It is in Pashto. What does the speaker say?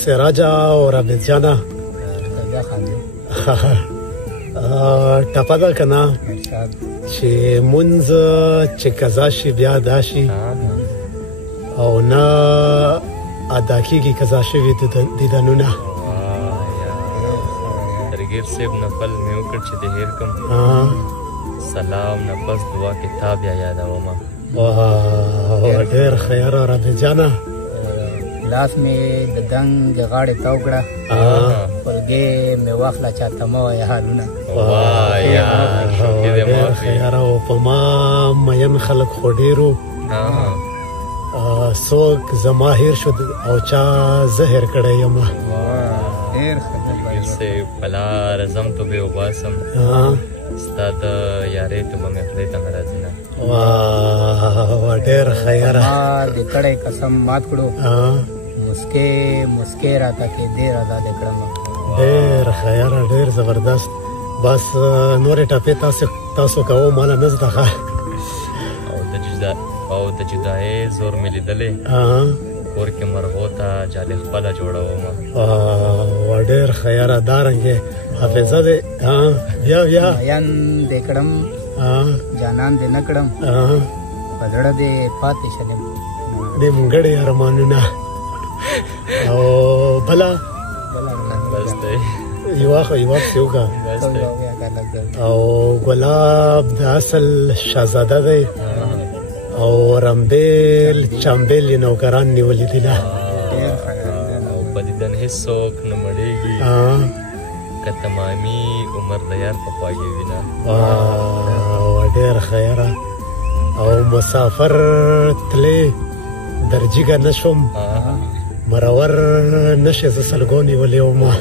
سراجا او رابط جانا ټپه ده که نه چې مونځ چې قضا شي بیا دا شي او نه ادا کېږي قضا شوي دیدنونه درګیر صاحب نفل مې وکړ چې د هیر کم سلام نه پس دعا کتاب یا یادومه ډېر ښه یاره رابط جانه لاس مې د دنګ غاړې تاو کړه خولګې مې واخله چاته مه وایه حالونه ډېر ښه یاره او په ما مین خلک خو ډېرو څوک زما هیر شو او چا زه هیر کړی یم ډېر ښه صاحب په لاره ځم تو بې وباسم ستا د یارۍ ته به مې خدای ته نه راځي نه ډېر ښه یاره ما د کړی قسم مات کړو مسکې مسکې راته کېدې رازادې کړم ډېر ښه یاره ډېر زبردست بس نورې ټپې تاسو کوو ماله نه زده ښه او د جدایۍ زور مې لیدلې کور کې مرغو ته جالې خپله جوړومه ډېر ښه یاره دارنګې حافظه دې بیا مین دې کړم جانان دې نه کړم په زړه دې پاتې شلم دې مونګړې ارمانونه او بله بس دی یوه پسې وکړه او ګلاب د اصل شهزاده دی او رمبیل چامبیل یې نوکران نیولي دي نه او په دیدن هېڅوک نه مړېږي که تمامي عمر د یار په خواږې وي نه ډېر ښه یاره او مسافر تلې درجیګه نه شوم مرور نشې زه سلګو نیولې ومه